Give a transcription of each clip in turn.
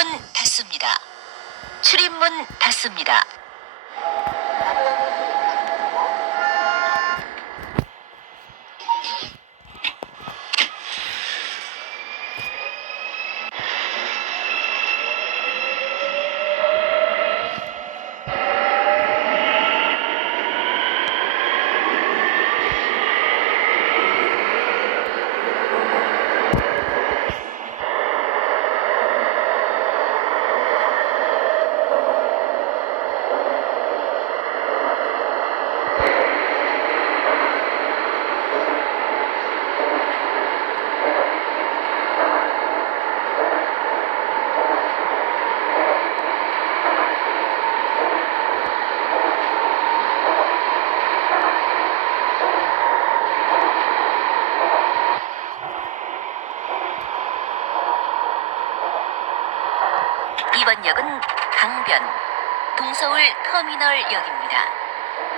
출입문 닫습니다. 출입문 닫습니다. 이번 역은 강변, 동서울 터미널역입니다.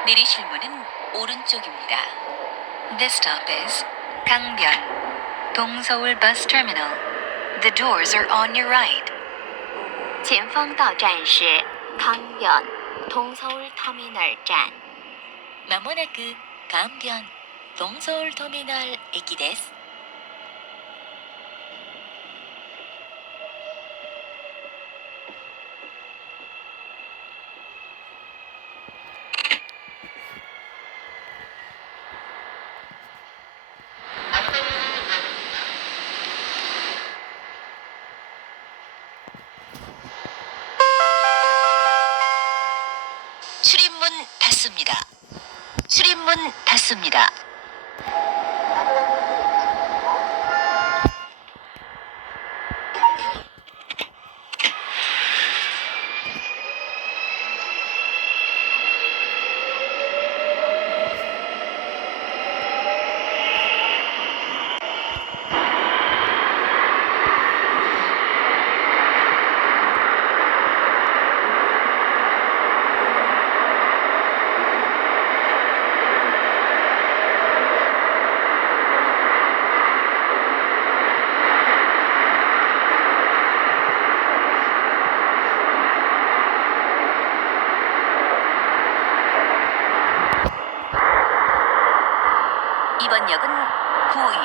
내리실 문은 오른쪽입니다. This stop is 강변, 동서울 bus terminal. The doors are on your right. 前方到站是康변 동서울 터미널站。 まもなく강변 동서울 터미널駅です。출입문 닫습니다. 출입문 닫습니다. 이번 역은 구의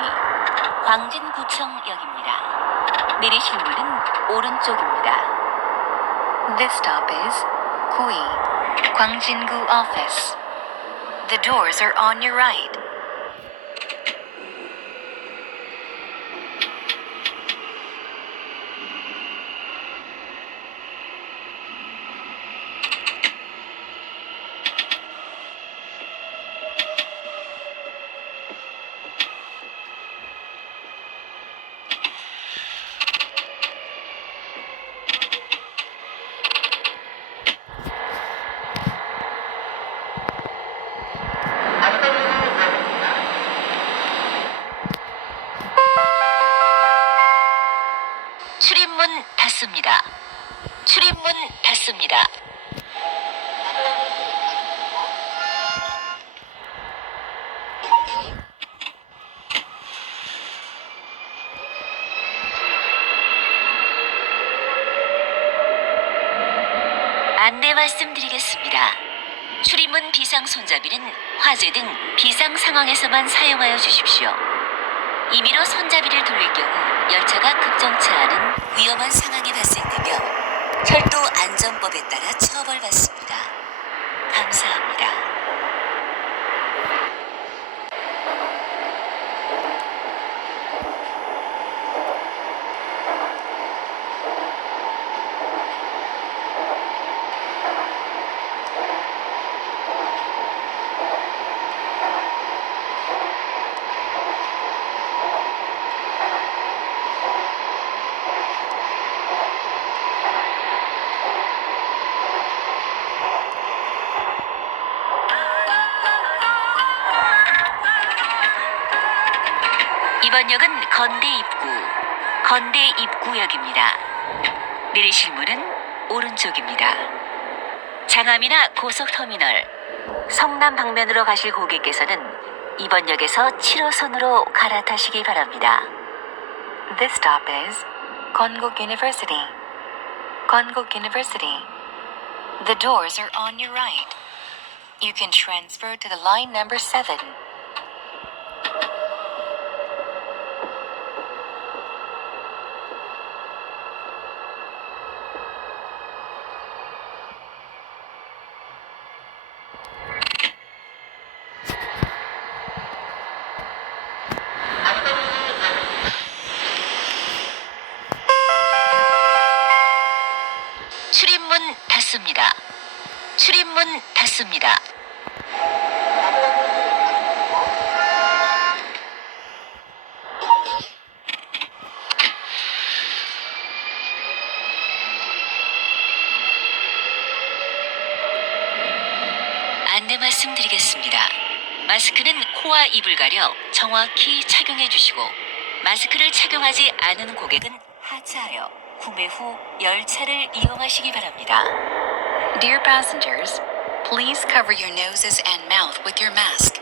광진구청역입니다. 내리실 문은 오른쪽입니다. This stop is 구의 광진구 office. The doors are on your right. 출입문 닫습니다. 출입문 닫습니다. 안내 말씀드리겠습니다. 출입문 비상 손잡이는 화재 등 비상 상황에서만 사용하여 주십시오. 임의로 손잡이를 돌릴 경우 열차가 급정차하는 위험한 상황이 발생되며 철도 안전법에 따라 처벌받습니다. 감사합니다. 이번 역은 건대 입구역입니다. 내리실 문은 오른쪽입니다. 장암이나 고속터미널, 성남 방면으로 가실 고객께서는 이번 역에서 7호선으로 갈아타시기 바랍니다. This stop is 건국 University. Konkuk University. The doors are on your right. You can transfer to the line number 7. 출입문 닫습니다. 출입문 닫습니다. 안내 말씀드리겠습니다. 마스크는 코와 입을 가려 정확히 착용해 주시고 마스크를 착용하지 않은 고객은 하차하여 구매 후 열차를 이용하시기 바랍니다. Dear passengers, please cover your noses and mouth with your mask.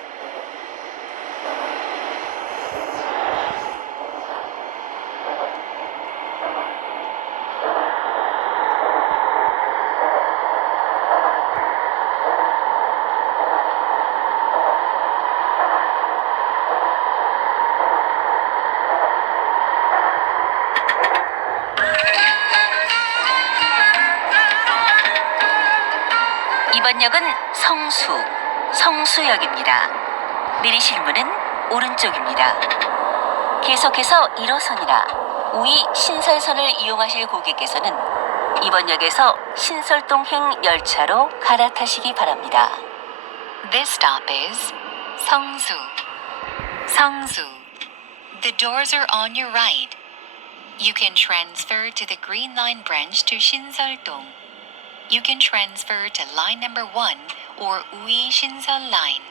이번 역은 성수역입니다. 내리실 문은 오른쪽입니다. 계속해서 1호선이나 우이 신설선을 이용하실 고객께서는 이번 역에서 신설동행 열차로 갈아타시기 바랍니다. This stop is Seongsu. Seongsu. The doors are on your right. You can transfer to the Green Line branch to Shinseol-dong. You can transfer to line number 1 or Ui Shinseol line.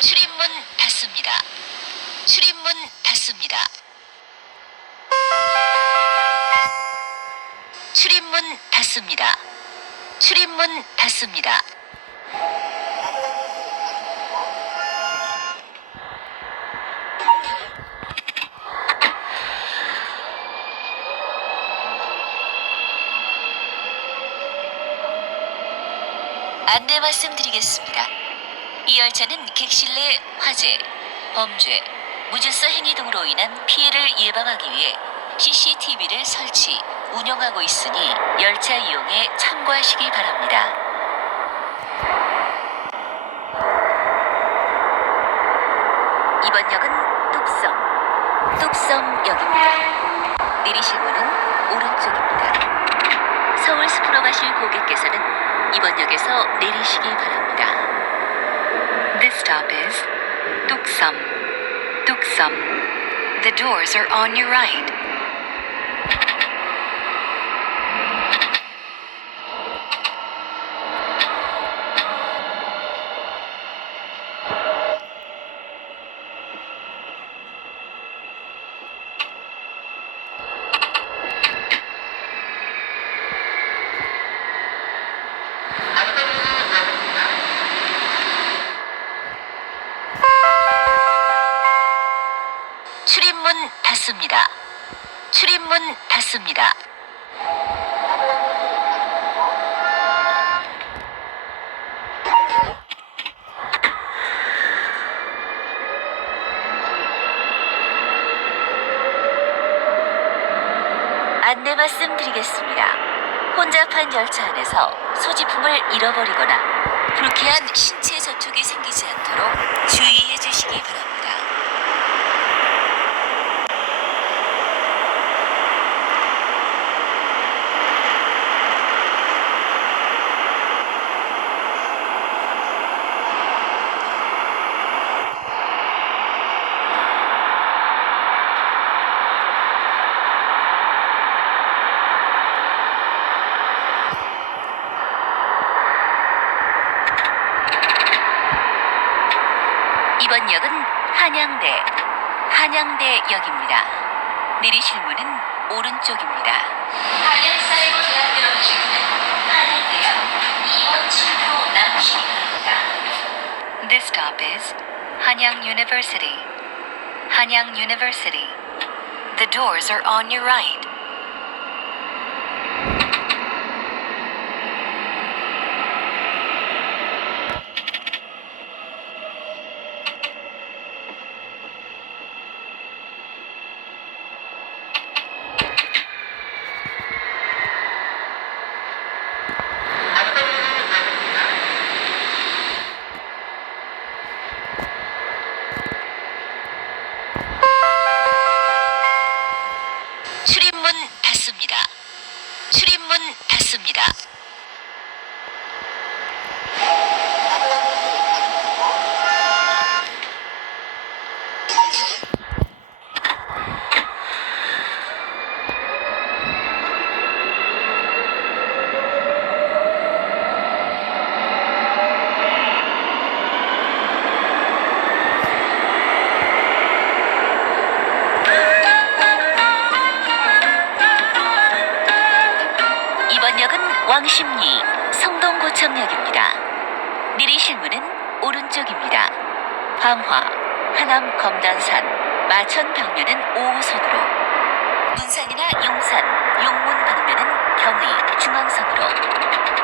출입문 닫습니다. 출입문 닫습니다. 출입문 닫습니다. 출입문 닫습니다. 안내 말씀드리겠습니다. 이 열차는 객실 내 화재, 범죄, 무질서 행위 등으로 인한 피해를 예방하기 위해 CCTV를 설치, 운영하고 있으니 열차 이용에 참고하시기 바랍니다. 이번 역은 뚝섬역입니다. 내리실 문은 오른쪽입니다. 서울 숲으로 가실 고객께서는 이번 역에서 내리시기 바랍니다. This stop is Tuksum. Tuksum. The doors are on your right. 출입문 닫습니다. 출입문 닫습니다. 안내 말씀드리겠습니다. 혼잡한 열차 안에서 소지품을 잃어버리거나 불쾌한 신체 접촉이 생기지 않도록 주의해 주시기 바랍니다. 이번 역은 한양대역입니다. 내리실 문은 오른쪽입니다. 한양사이버대학교를 주는 한양대학 2번 출구로 나오시기 바랍니다. This stop is Hanyang University. Hanyang University. The doors are on your right. 출입문 닫습니다. 출입문 닫습니다. 이번 역은 왕십리 성동고창역입니다. 내리실 문은 오른쪽입니다. 광화, 하남 검단산, 마천 방면은 5호선으로, 문산이나 용산, 용문 방면은 경의, 중앙선으로,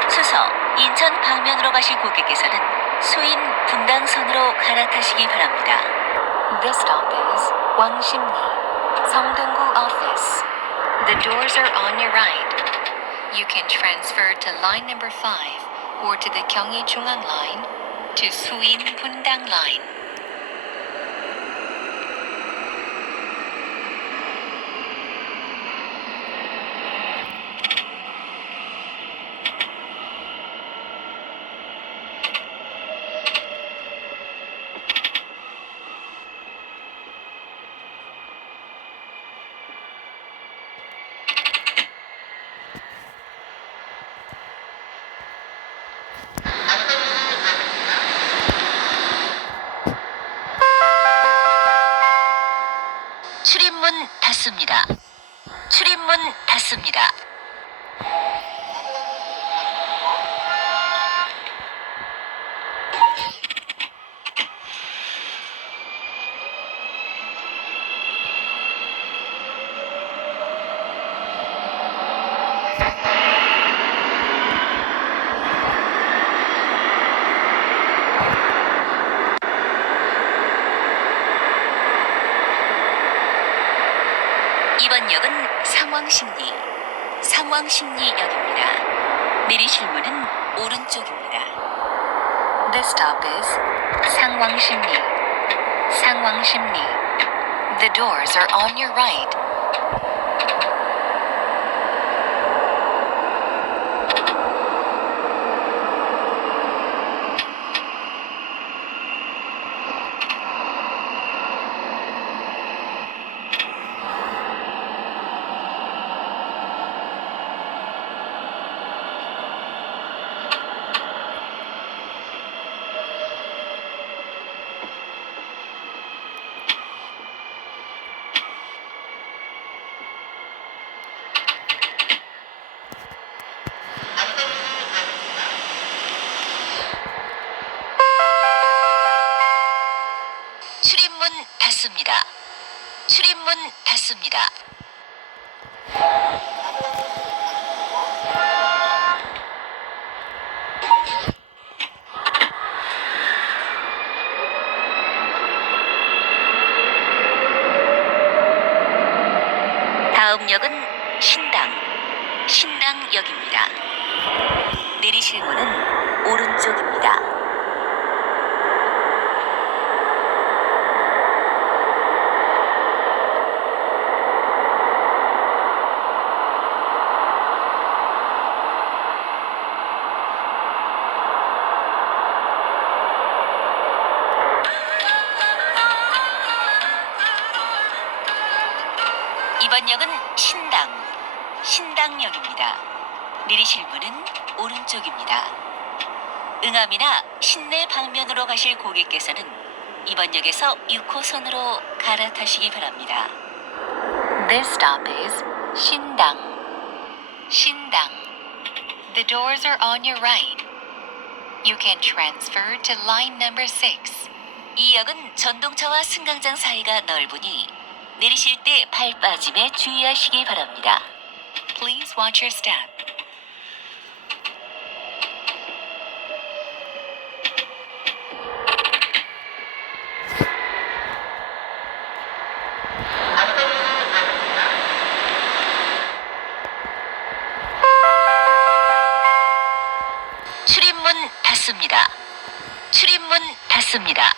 수서, 인천 방면으로 가실 고객께서는 수인, 분당선으로 갈아타시기 바랍니다. This stop is Wangsimni, Songdonggu Office. The doors are on your right. You can transfer to line number 5 or to the Gyeonggi-Jungang line to Suin Bundang line. 출입문 닫습니다. 출입문 닫습니다. 이번 역은 상왕십리역입니다. 내리실 문은 오른쪽입니다. This stop is Sangwangsimni. Sangwangsimni. The doors are on your right. 출입문 닫습니다. 출입문 닫습니다. 다음 역은 신당역입니다. 내리실 문은 오른쪽입니다. 이번 역은 신당역입니다. 내리실 문은 오른쪽입니다. 응암이나 신내 방면으로 가실 고객께서는 이번 역에서 6호선으로 갈아타시기 바랍니다. This stop is 신당, 신당. The doors are on your right. You can transfer to line number 6. 이 역은 전동차와 승강장 사이가 넓으니 내리실 때 발 빠짐에 주의하시기 바랍니다. Please watch your step. 출입문 닫습니다. 출입문 닫습니다.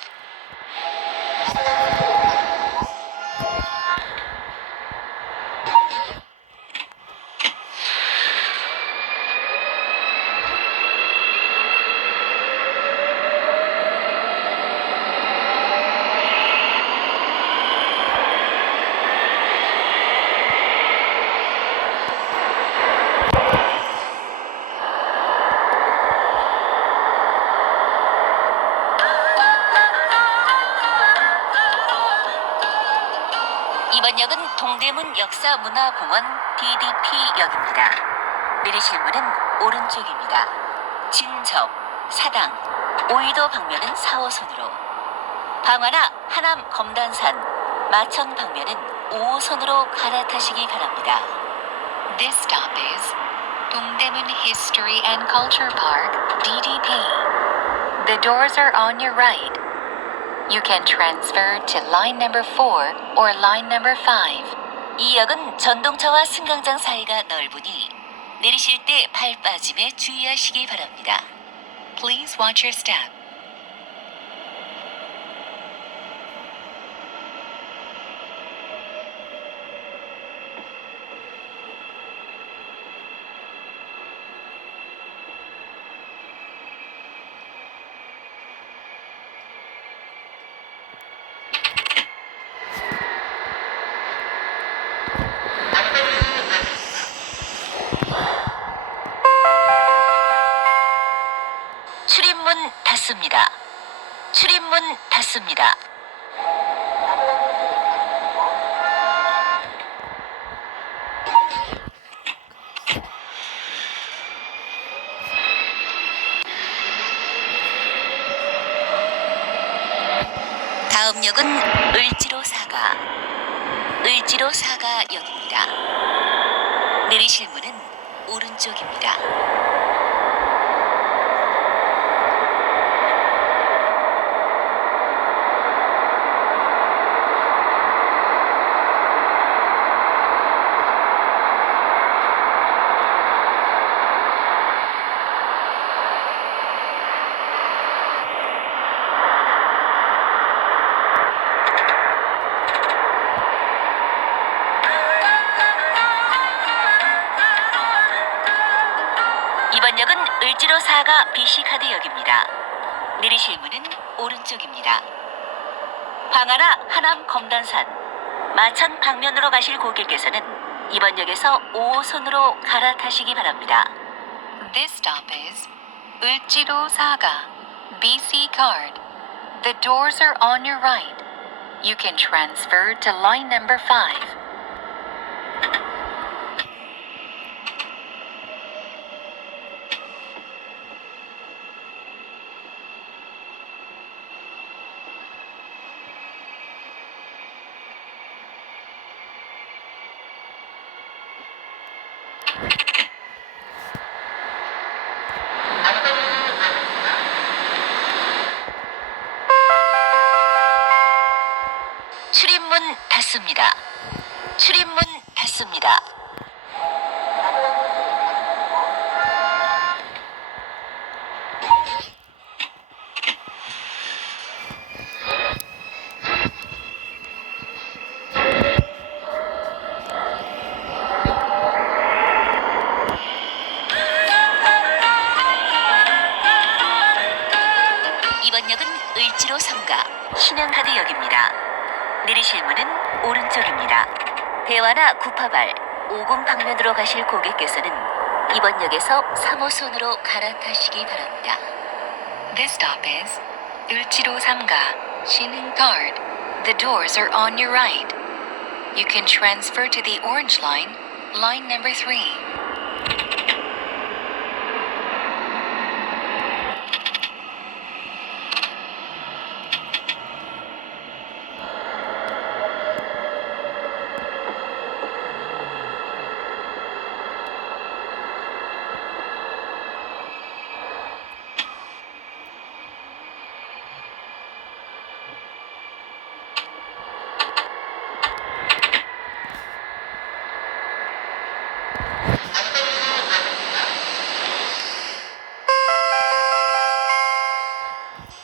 이번 역은 동대문 역사문화공원 DDP역입니다. 내리실 문은 오른쪽입니다. 진접, 사당, 오이도 방면은 4호선으로, 방화나 하남 검단산, 마천 방면은 5호선으로 갈아타시기 바랍니다. This stop is 동대문 History and Culture Park, DDP. The doors are on your right. You can transfer to line number 4 or line number 5. 이 역은 전동차와 승강장 사이가 넓으니 내리실 때 발 빠짐에 주의하시기 바랍니다. Please watch your step. 출입문 닫습니다. 출입문 닫습니다. 다음 역은 을지로사가역입니다. 내리실 문은 오른쪽입니다. 이번 역은 을지로사가 BC카드역입니다. 내리실 문은 오른쪽입니다. 방화나 하남 검단산, 마천 방면으로 가실 고객께서는 이번 역에서 5호선으로 갈아타시기 바랍니다. This stop is Ulchiro Saga, BC Card. The doors are on your right. You can transfer to line number 5. 출입문 닫습니다. 출입문 닫습니다. 이번 역은 을지로 3가 신흥카드역입니다. 내리실 문은 오른쪽입니다. 대화나 구파발, 50 방면으로 가실 고객께서는 이번 역에서 3호선으로 갈아타시기 바랍니다. This stop is Ulchiro Samga, Shinhin Card. The doors are on your right. You can transfer to the orange line line number 3.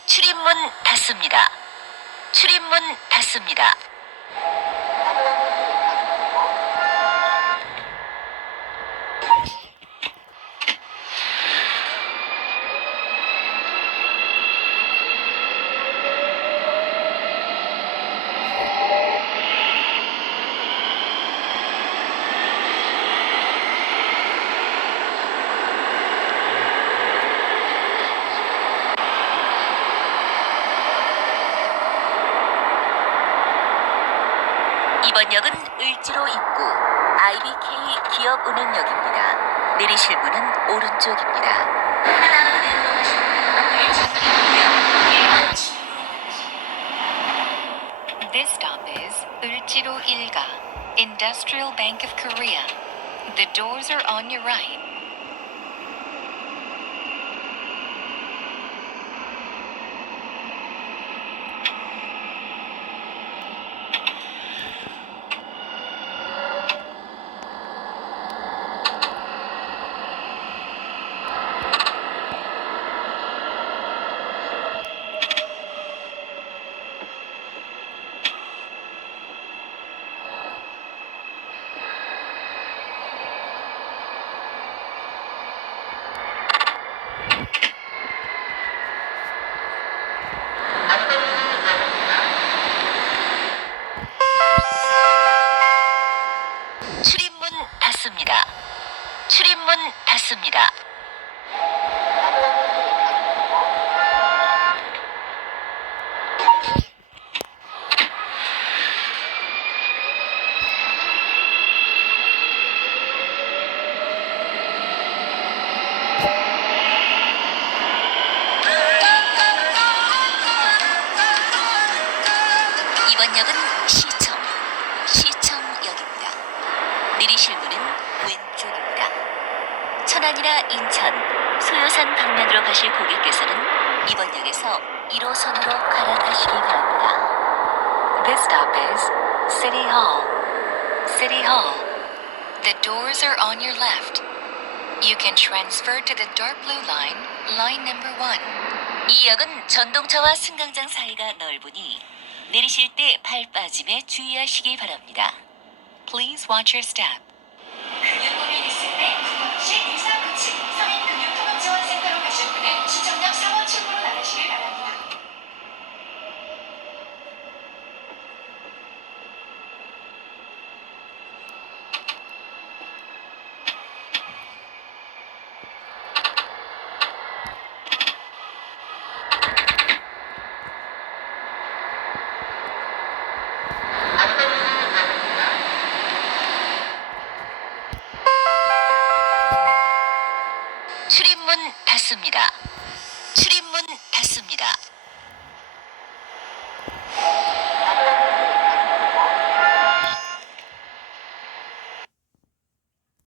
출입문 닫습니다. 출입문 닫습니다. 이번 역은 을지로 입구 IBK 기업은행역입니다. 내리실 문은 오른쪽입니다. This stop is Ulchiro Ilga, Industrial Bank of Korea. The doors are on your right. 출입문 닫습니다. 출입문 닫습니다. 이번 역은 시청역입니다. 내리실 문은 왼쪽입니다. 천안이나 인천, 소요산 방면으로 가실 고객께서는 이번 역에서 1호선으로 갈아타시기 바랍니다. This stop is City Hall. City Hall. The doors are on your left. You can transfer to the dark blue line, line number 1. 이 역은 전동차와 승강장 사이가 넓으니 내리실 때 발 빠짐에 주의하시기 바랍니다. Please watch your step. 금융고민 있을 때 국어시 1397 서민금융통합지원센터로 가실 분은 시청역 3번 출구로 나가시길 바랍니다. 출입문 닫습니다. 출입문 닫습니다.